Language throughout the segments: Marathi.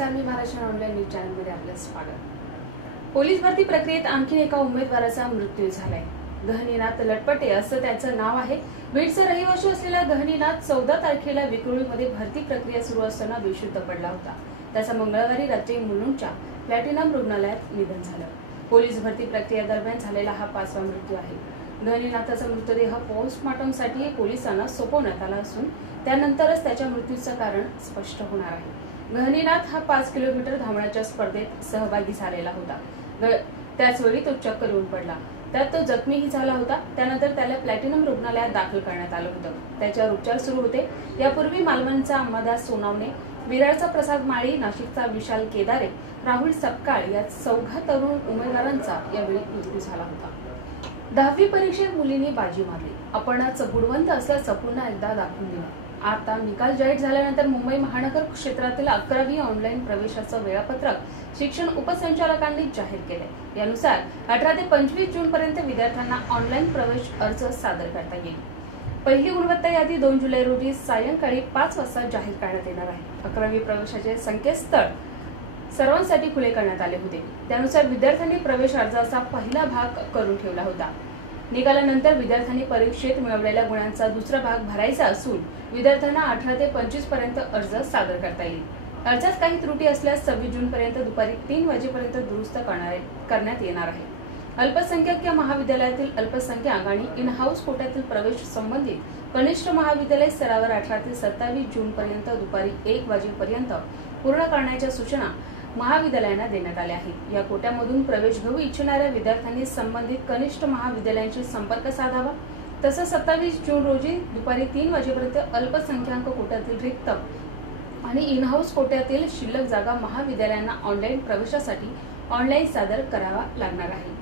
नमस्कार, मी महाराष्ट्र ऑनलाईन न्यूज चॅनलमध्ये आपलं स्वागत। पोलीस भरती प्रक्रियेत आणखी एका उमेदवाराचा मृत्यू झालाय। गहनीनाथ लटपटे असं त्याचं नाव आहे। बीडचा रहिवासी असलेला गहनीनाथ 14 तारखेला विक्रोळीमध्ये भरती प्रक्रिया सुरू असताना बेशुद्ध पडला होता। त्याचा मंगळवारी रात्री मुलुंडच्या प्लॅटिनम रुग्णालयात निधन झालं। पोलीस भरती प्रक्रियेदरम्यान झालेला हा 5वा मृत्यू आहे। गहनीनाथाचा मृतदेह पोस्टमॉर्टमसाठी पोलिसांना सोपवण्यात आला असून त्यानंतरच त्याच्या मृत्यूचं कारण स्पष्ट होणार आहे। गहनीनाथ हा 5 किलोमीटर धावण्याच्या स्पर्धेत सहभागी झालेला होता। त्याचवेळी तो चक्कर येऊन पडला, त्यात तो जखमीही झाला होता। त्यानंतर त्याला प्लॅटिनम रुग्णालयात दाखल करण्यात आलं होतं। त्याच्यावर उपचार सुरू होते। यापूर्वी मालवणचा अंबादास सोनावणे, विरारचा प्रसाद माळी, नाशिकचा विशाल केदारे, राहुल सपकाळ या 4 तरुण उमेदवारांचा यावेळी मृत्यू झाला होता। 10वी परीक्षेत मुलींनी बाजी मारली, आपणच गुणवंत असल्याचं पुन्हा एकदा दाखवून दिलं। आता निकाल जाहीर झाल्यानंतर मुंबई महानगर क्षेत्रातील 11वी ऑनलाईन प्रवेशाचं वेळापत्रक शिक्षण उपसंचालकांनी जाहीर केलंय। यानुसार 18 ते 25 जून पर्यंत विद्यार्थ्यांना ऑनलाईन प्रवेश अर्ज सादर करता येईल। पहिली गुणवत्ता यादी 2 जुलै रोजी सायंकाळी 5 वाजता जाहीर करण्यात येणार आहे। 11वी प्रवेशाचे संकेतस्थळ सर्वांसाठी खुले करण्यात आले होते। त्यानुसार विद्यार्थ्यांनी प्रवेश अर्जाचा पहिला भाग करून ठेवला होता। निकालानंतर विद्यार्थ्यांनी परीक्षेत मिळवलेल्या गुणांचा दुसरा भाग भरायचा असून विद्यार्थ्यांना 18 ते 25 पर्यंत अर्ज सादर करता येईल। अर्जात काही त्रुटी असल्यास 26 जून पर्यंत दुपारी 3 वाजेपर्यंत दुरुस्त करण्यात येणार आहे। अल्पसंख्याक या महाविद्यालयातील अल्पसंख्याक आणि इन हाऊस कोट्यातील प्रवेश संबंधित कनिष्ठ महाविद्यालय स्तरावर 18 ते 27 जून पर्यंत दुपारी 1 वाजेपर्यंत पूर्ण करण्याच्या सूचना महाविद्यालयांना देण्यात आल्या आहेत। या कोट्यामधून प्रवेश घेऊ इच्छिणाऱ्या विद्यार्थ्यांनी संबंधित कनिष्ठ महाविद्यालयांशी संपर्क साधावा। तसंच 27 जून रोजी दुपारी 3 वाजेपर्यंत अल्पसंख्याक कोट्यातील रिक्त आणि इन हाऊस कोट्यातील शिल्लक जागा महाविद्यालयांना ऑनलाईन प्रवेशासाठी ऑनलाईन सादर करावा लागणार आहे।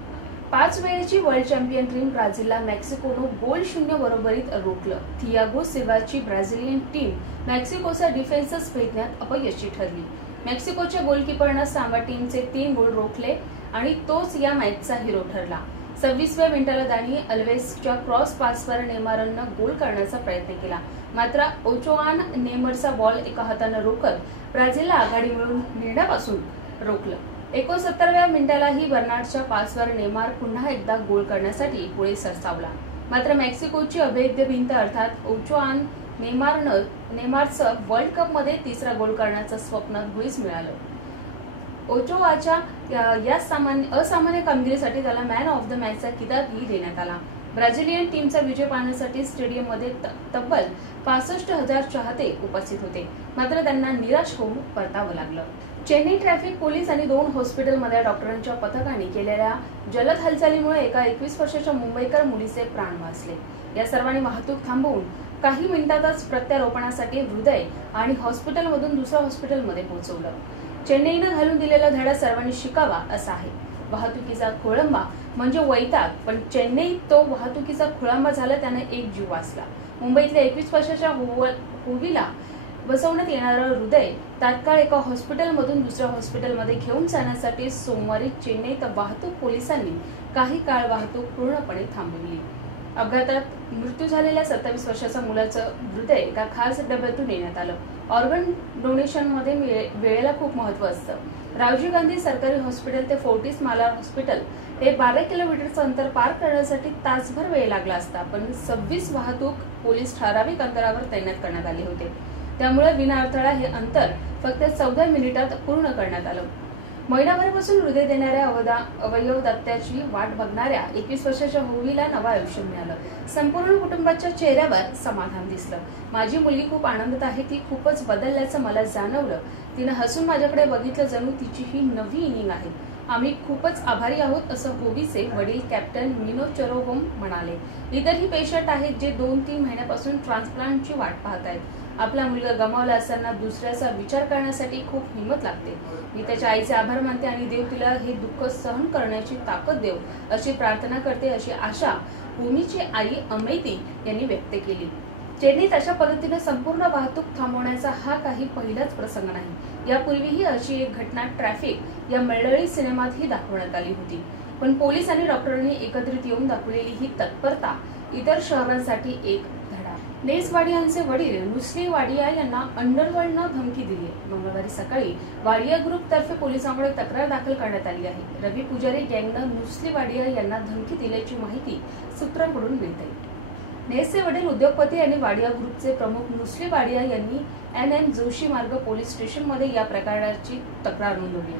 5 वेळेची वर्ल्ड चॅम्पियन टीम ब्राझीलला मेक्सिकोनं गोल 0 बरोबरीत रोखलं। थियागो सिल्वाची ब्राझिलियन टीम मेक्सिकोचा डिफेन्स फेकण्यात अपयशी ठरली। मेक्सिकोच्या गोलकीपरनं सामा टीमचे 3 गोल रोखले आणि तोच या मॅचचा हिरो ठरला। 26व्या मिनिटाला दानी अल्वेसच्या क्रॉस पासवर नेमारनं गोल करण्याचा प्रयत्न केला, मात्र ओचोआन नेमरचा बॉल एका हातानं रोखत ब्राझीलला आघाडी मिळवून नेण्यापासून रोखलं। 69व्या मिनिटालाही बर्नार्डच्या पासवर नेमार पुन्हा एकदा गोल करण्यासाठी पुढे सरसावला, मात्र मेक्सिकोची अभेद्य भिंत अर्थात ओचोआन नेमारचं वर्ल्ड कप मध्ये 3रा गोल करण्याचं स्वप्न धुळीस मिळालं। ओचोआच्या या असामान्य कामगिरीसाठी त्याला मॅन ऑफ द मॅचचा किताबही देण्यात आला। ब्राझिलियन टीमचा विजय पाहण्यासाठी स्टेडियममध्ये तब्बल 65,000 चाहते उपस्थित होते, मात्र त्यांना निराश होऊन परतावं लागलं। चेन्नई ट्रॅफिक पोलीस आणि 2 हॉस्पिटलमधल्या डॉक्टरांच्या पथकाने केलेल्या जलद हालचालीमुळे एका 21 वर्षाच्या मुंबईकर मुलीचे प्राण वाचले। या सर्वांनी वाहतूक थांबवून काही मिनिटातच प्रत्यारोपणासाठी हृदय आणि हॉस्पिटलमधून दुसऱ्या हॉस्पिटलमध्ये पोहोचवलं। चेन्नईनं घालून दिलेला धडा सर्वांनी शिकावा असा आहे। वाहतुकीचा खोळंबा म्हणजे वैताग, पण चेन्नईत तो वाहतुकीचा खोळंबा झाला, त्याने एक जीव वाचला। मुंबईतल्या 21 वर्षाच्या होवीला बसवण्यात येणारं हृदय तात्काळ एका हॉस्पिटलमधून दुसऱ्या हॉस्पिटलमध्ये घेऊन जाण्यासाठी सोमवारी चेन्नईत वाहतूक पोलिसांनी काही काळ वाहतूक पूर्णपणे थांबवली। अपघातात मृत्यू झालेल्या 27 वर्षाच्या मुलाचं हृदय एका खास डब्यातून नेण्यात आलं। ऑर्गन डोनेशनमध्ये वेळेला खूप महत्त्व असतं। राजीव गांधी सरकारी हॉस्पिटल ते फोर्टिस मालार हॉस्पिटल हे 12 किलोमीटरचं अंतर पार करण्यासाठी तासभर वेळ लागला असता, पण 26 वाहतूक पोलीस ठराविक अंतरावर तैनात करण्यात आले होते। त्यामुळे विनाअडथळा हे अंतर फक्त 14 मिनिटात पूर्ण करण्यात आलं। महिनाभरापासून हृदय देणाऱ्या अवयवदात्याची वाट बघणाऱ्या 21 वर्षाच्या होवीला नवं आयुष्य मिळालं। संपूर्ण कुटुंबाच्या चेहऱ्यावर समाधान दिसलं। माझी मुलगी खूप आनंदात आहे, ती खूपच बदलल्याचं मला जाणवलं। तिनं हसून माझ्याकडे बघितलं, जणू तिची ही नवी इनिंग आहे। आम्ही खूपच आभारी आहोत असं होवीचे वडील कॅप्टन मिनो चरोगोम म्हणाले। इतरही पेशंट आहेत जे 2-3 महिन्यापासून ट्रान्सप्लांटची वाट पाहत आहेत। आपला मुलगा गमावला असताना दुसऱ्याचा विचार करण्यासाठी खूप हिंमत लागते। मी त्याच्या आईचे आभार मानते आणि देव तिला हे दुःख सहन करण्याची ताकद देव अशी प्रार्थना करते, अशी आशा भूमीची आई अमैती यांनी व्यक्त केली। चेन्नईत अशा पद्धतीने संपूर्ण वाहतूक थांबवण्याचा हा काही पहिलाच प्रसंग नाही। यापूर्वीही अशी एक घटना ट्रॅफिक या मल्याळी सिनेमातही दाखवण्यात आली होती, पण पोलीस आणि डॉक्टरांनी एकत्रित येऊन दाखवलेली ही तत्परता इतर शहरांसाठी एक धडा आहे। नेस वाडियांचे वडील नुस्ली वाडिया यांना अंडरवर्ल्डनं धमकी दिली आहे। मंगळवारी सकाळी वाडिया ग्रुप तर्फे पोलिसांकडे तक्रार दाखल करण्यात आली आहे। रवी पुजारी गँगनं नुस्ली वाडिया यांना धमकी दिल्याची माहिती सूत्रांकडून मिळते। नेसचे वडील उद्योगपती आणि वाडिया ग्रुपचे प्रमुख नुस्ली वाडिया यांनी NM जोशी मार्ग पोलीस स्टेशनमध्ये या प्रकाराची तक्रार नोंदवली।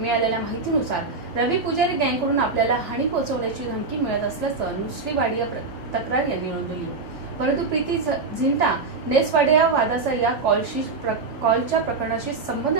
मिळालेल्या माहितीनुसार रवी पुजारी गँगकडून आपल्याला हानी पोहोचवण्याची धमकी मिळत असल्याचं नुस्ली वाडिया तक्रार यांनी नोंदवली। परंतु प्रीती झिंटा नेस वाडिया वादाचा या कॉलच्या प्रकरणाशी संबंध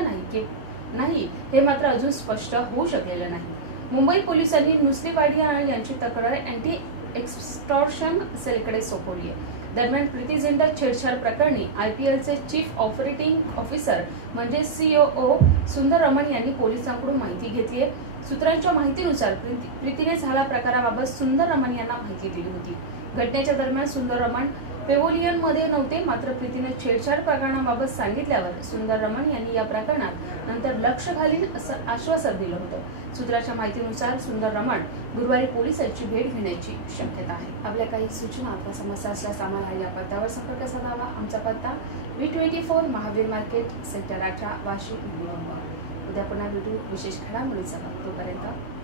नाही हे मात्र अजून स्पष्ट होऊ शकलेलं नाही। मुंबई पोलिसांनी नुस्ली वाडिया यांची तक्रार अँटी एक्स्टॉर्शन सेलकडे सोपवली आहे। दरम्यान प्रीती झिंटा छेडछाड प्रकरणी IPLचे चीफ ऑपरेटिंग ऑफिसर म्हणजे COO सुंदर रमण यांनी पोलिसांकडून माहिती घेतली आहे। सूत्रांच्या माहितीनुसार प्रीतीने झाला प्रकाराबाबत सुंदर रमण यांना माहिती दिली होती। घटनेच्या दरम्यान सुंदर रमण पेव्हिलियन मध्ये नव्हते, मात्र प्रीतीने छेडछाड प्रकरणाबाबत सांगितल्यावर सुंदर रमण यांनी या प्रकरणात नंतर लक्ष घालीन असं आश्वासन दिलं होतं। सूत्राच्या माहितीनुसार सुंदर रमण गुरुवारी पोलिसांची भेट घेण्याची शक्यता आहे। आपल्या काही सूचना अथवा समस्या असल्यास आम्हाला या पत्त्यावर संपर्क साधावा। आमचा पत्ता V24 Mahavir market sector 18 Vashi. उद्या पुन्हा भेटू विशेष घडामोडीसह। तोपर्यंत